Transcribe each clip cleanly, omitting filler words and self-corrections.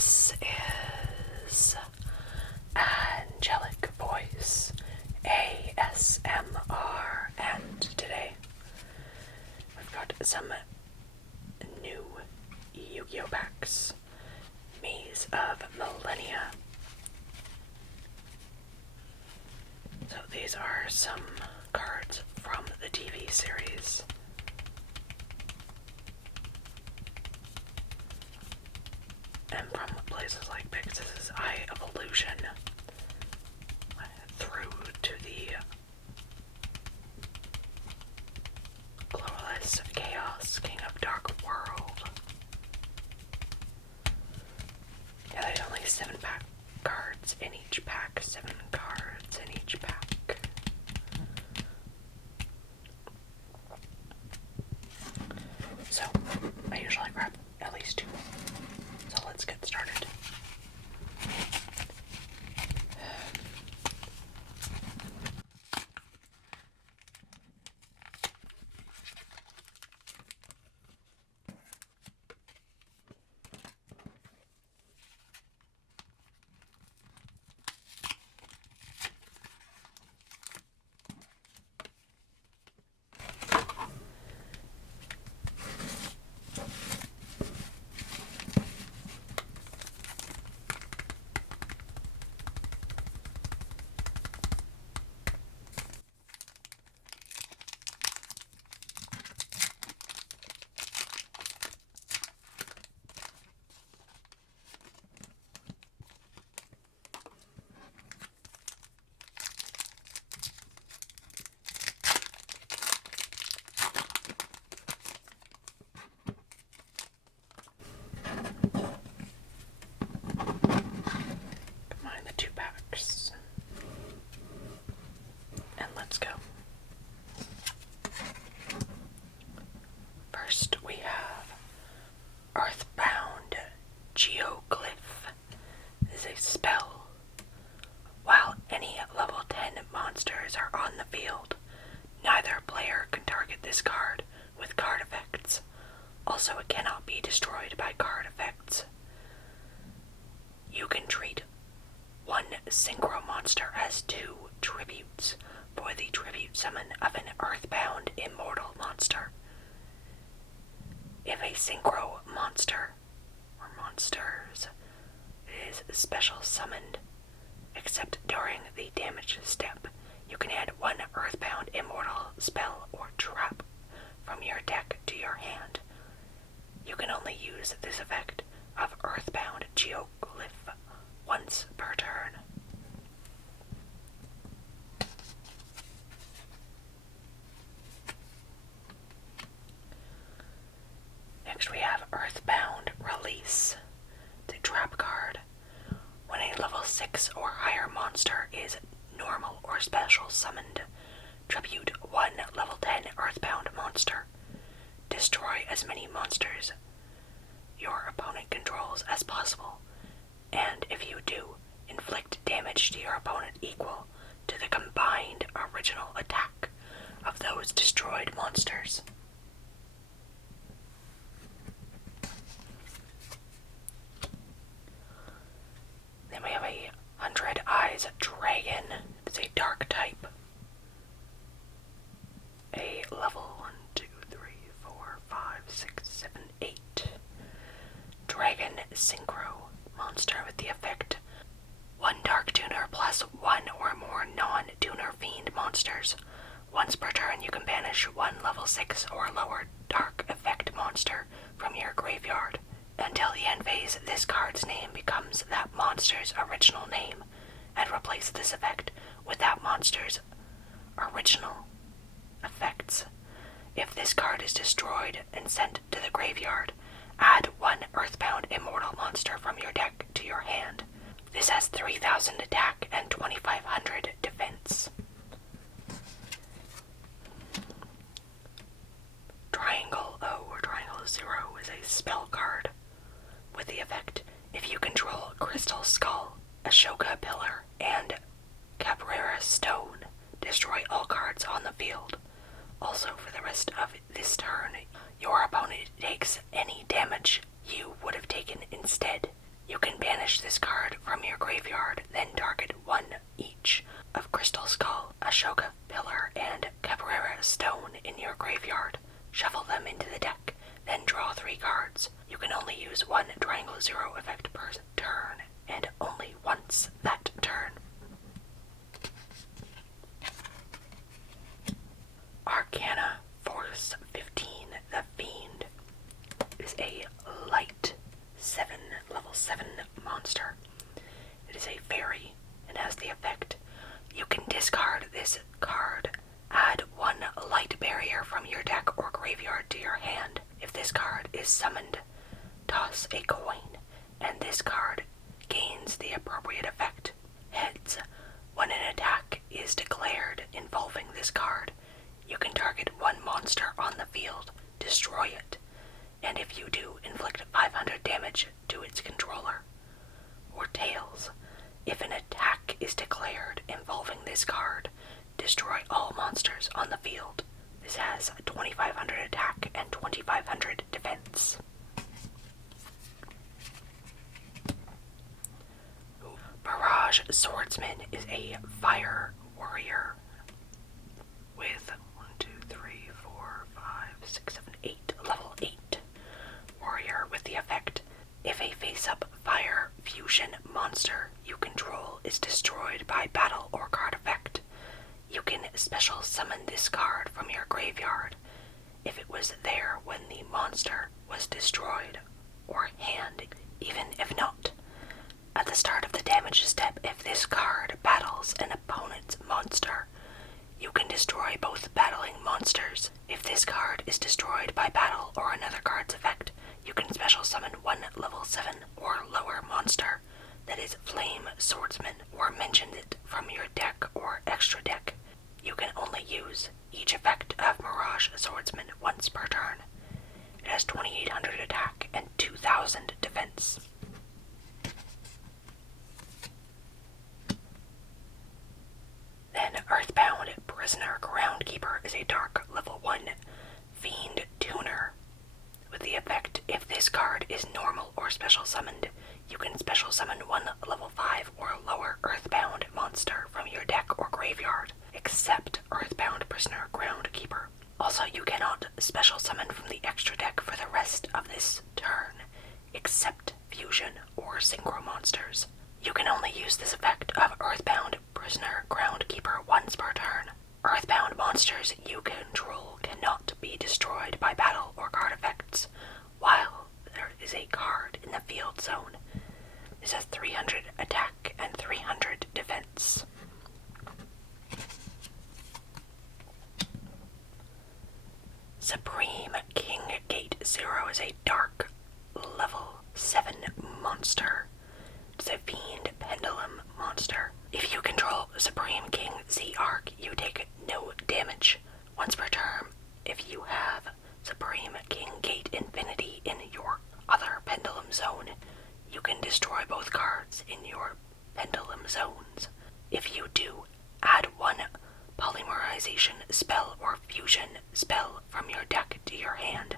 This is Angellic Voice ASMR, and today we've got some new YuGiOh packs, Maze of Millenia. So these are some cards from the TV series. And from places like Pixis' Eye of Illusion through to the Glorious Chaos King of Dark World. Yeah, there's only 7 cards in each pack. 7 cards in each pack. So, I usually grab at least 2. So let's get started. Combine the 2 packs. And let's go. First we have Earthbound Geoglyph. This is a spell. While any level 10 monsters are on the field, neither player can target this card with card effects. Also, it cannot be destroyed by card effects. You can treat one synchro monster as 2 tributes for the tribute summon of an Earthbound immortal monster. If a synchro monster or monsters is special summoned, except during the damage step, you can add 1 Earthbound immortal spell or trap from your deck to your hand. You can only use this effect of Earthbound Geoglyph once per turn. Next we have Earthbound Release. It's a trap card. When a level 6 or higher monster is normal or special summoned, tribute 1 level 10 Earthbound monster. Destroy as many monsters your opponent controls as possible, and if you do, inflict damage to your opponent equal to the combined original attack of those destroyed monsters. Then we have a 100 Eyes Dragon. It's a dark type. A level 1, 2, 3, 4, 5, 6, 7, 8. Dragon Synchro monster with the effect 1 Dark Tuner plus 1 or more non-Tuner Fiend monsters. Once per turn you can banish 1 level 6 or lower dark effect monster from your graveyard. Until the end phase, this card's name becomes that monster's original name, and replace this effect with that monster's original effects. If this card is destroyed and sent to the graveyard, add 1 Earthbound immortal monster from your deck to your hand. This has 3,000 attack and 2,500 defense. Triangle O or Triangle 0 is a spell card with the effect: if you control Crystal Skull, Ashoka Pillar, and Cabrera Stone, destroy all cards on the field. Also, for the rest of this turn, your opponent takes any damage you would have taken instead. You can shuffle them into the deck, then draw 3 cards. You can only use 1 Triangle Zero effect per turn, and only once that turn. Arcana Force 15, the Fiend, is a light level 7 monster. It is a fairy and has the effect: you can discard this card, add 1 light barrier from your deck or graveyard to your hand. If this card is summoned, toss a coin, and this card gains the appropriate effect. Heads: when an attack is declared involving this card, you can target 1 monster on the field, destroy it, and if you do, inflict 500 damage to its controller. Or tails: if an attack is declared involving this card, destroy all monsters on the field. This has 2500 attack and 2500 defense. Barrage Swordsman is a fire warrior with 1, 2, 3, 4, 5, 6, 7, 8, level 8 warrior with the effect: if a face-up fire fusion monster you control is destroyed by battle or card effect, you can special summon this card from your graveyard if it was there when the monster was destroyed, or hand, even if not. At the start of the damage step, if this card battles an opponent's monster, you can destroy both battling monsters. If this card is destroyed by battle or another card's effect, you can special summon 1 level 7 or lower monster that is Flame Swordsman, or mention it from your deck or extra deck. You can only use each effect of Mirage Swordsman once per turn. It has 2800 attack and 2000 defense. Then Earthbound Prisoner Groundkeeper is a dark level 1 Fiend Tuner with the effect: if this card is normal or special summoned, you can special summon 1 level 5 or lower Earthbound monster from your deck or graveyard, except Earthbound Prisoner Groundkeeper. Also, you cannot special summon from the extra deck for the rest of this turn, except fusion or synchro monsters. You can only use this effect of Earthbound Prisoner Groundkeeper once per turn. Earthbound monsters you control cannot be destroyed by battle or card effects while there is a card in the field zone. This has 300 attack and 300 defense. Supreme King Gate 0 is a dark level 7 monster. It's a Fiend Pendulum monster. If you control Supreme King Z-Arc, you take no damage. Once per turn, if you have Supreme King Gate Infinity in your other Pendulum zone, you can destroy both cards in your Pendulum zones. If you do, add 1 Polymerization spell or fusion spell from your deck to your hand.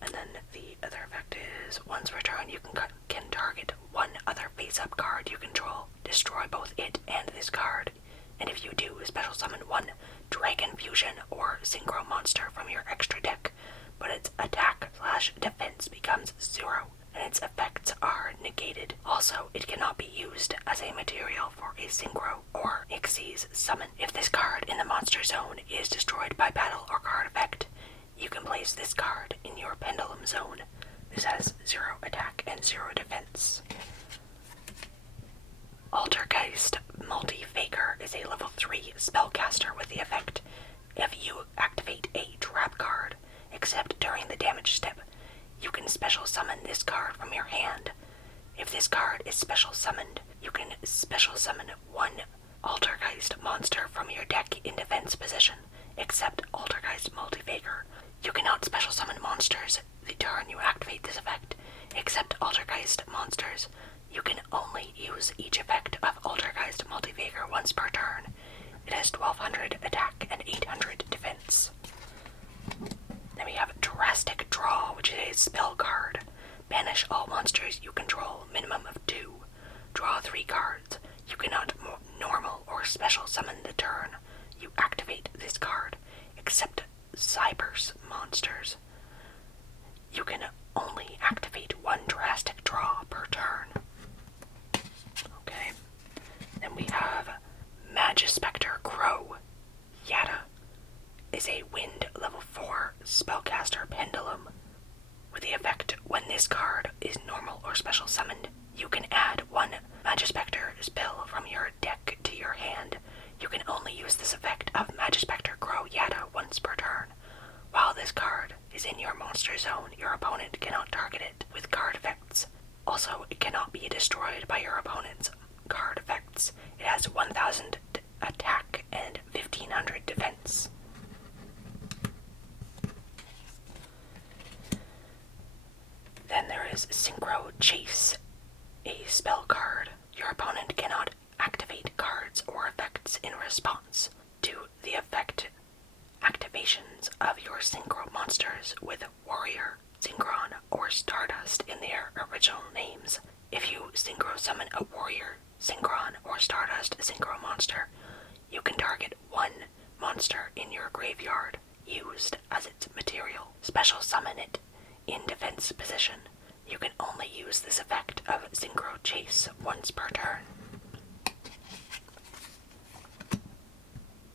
And then the other effect is, once per turn, you can target 1 other face-up card you control, destroy both it and this card, and if you do, special summon 1 Dragon Fusion or Synchro monster from your extra deck, but its attack/defense becomes 0, and its effects are negated. Also, it cannot be used as a material for a Synchro or Xyz summon. If this card in the monster zone is destroyed by battle or card effect, you can place this card in your Pendulum zone. This has 0 attack and 0 defense. Altergeist Multi-Faker is a level 3 spellcaster with the effect: if you activate a trap card, except during the damage step, you can special summon this card from your hand. If this card is special summoned, you can special summon 1 Altergeist monster from your deck in defense position, except Altergeist Multi-Faker. You cannot special summon monsters the turn you activate this effect, except Altergeist monsters. You can only use each effect of Altergeist Multi-Faker once per turn. It has 1200 attack and 800 defense. Then we have Drastic Draw, which is a spell card. Banish all monsters you control, minimum of 2. Draw 3 cards. You cannot normal or special summon the turn you activate this card, except Cyber's monsters. You can only activate one drastic draw per turn. Okay. Then we have Magispector Crow. Yada is a wind level 4 spellcaster pendulum. With the effect, when this card is normal or special summoned, you can add one Magispector spell from your deck to your hand. You can only use this effect of Magispector Crow Yada once per turn. While this card is in your monster zone, your opponent cannot target it with card effects. Also, it cannot be destroyed by your opponent's card effects. It has 1000 attack and 1500 defense. Then there is Synchro Chase, a spell card. Your opponent cannot activate cards or effects in response to the effect activations of your Synchro monsters with Warrior, Synchron, or Stardust in their original names. If you Synchro summon a Warrior, Synchron, or Stardust Synchro monster, you can target one monster in your graveyard used as its material. Special summon it in defense position. You can only use this effect of Synchro Chase once per turn.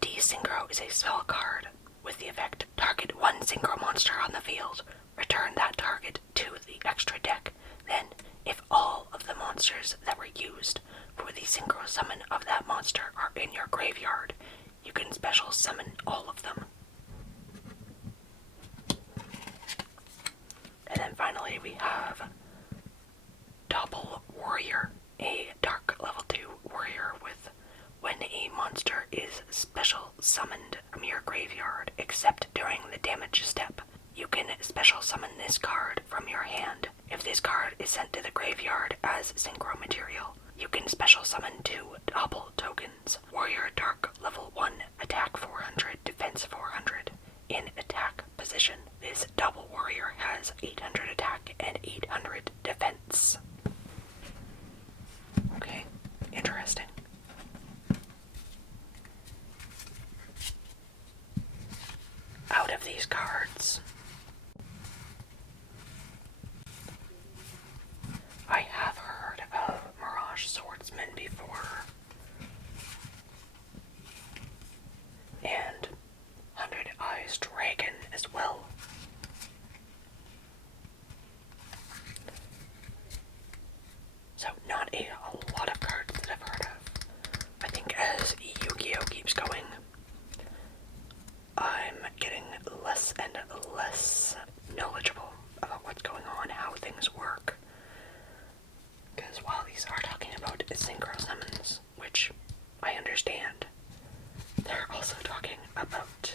Desynchro is a spell card with the effect target one Synchro monster on the field. Return that target to the extra deck. Then, if all of the monsters that were used for the Synchro summon of that monster are in your graveyard, you can special summon all of them. And then finally we have Double Warrior, a dark level 2 warrior with when a monster is special summoned from your graveyard, except during the damage step, you can special summon this card from your hand. If this card is sent to the graveyard as Synchro material, you can special summon 2 double tokens. Warrior Dark level 1, attack 400, defense 400. In attack position, this double warrior has 800 attack and 800 defense. Okay, interesting. Out of these cards, I have heard of Mirage Swordsman before, and 100 Eyes Dragon as well. So not a lot of cards that I've heard of. I think as YuGiOh keeps going, I'm getting less and less knowledgeable about what's going on, how things work. Because while these are talking about synchro summons, which I understand, they're also talking about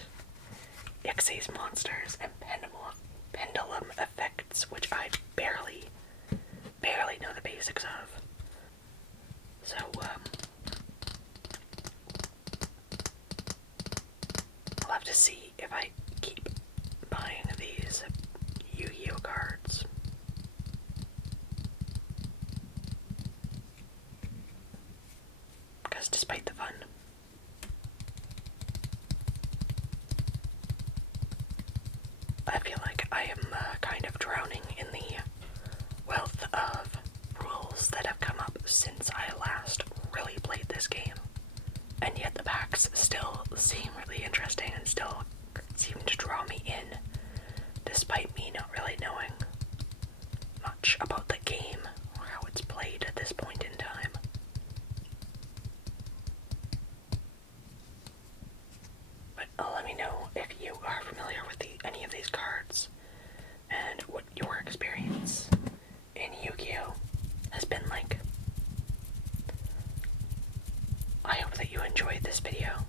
Ixes monsters and pendulum effects, which I barely know the basics of. So, I'll have to see if I keep buying these YuGiOh cards. Because despite the fun, I feel like I am kind of drowning in the wealth of rules that have come up since I last really played this game. And yet the packs still seem really interesting and still seem to draw me in, despite me not really knowing much about the game or how it's played at this point in time. But let me know if you are familiar with any of these cards and what your experience in YuGiOh has been like. I hope that you enjoyed this video,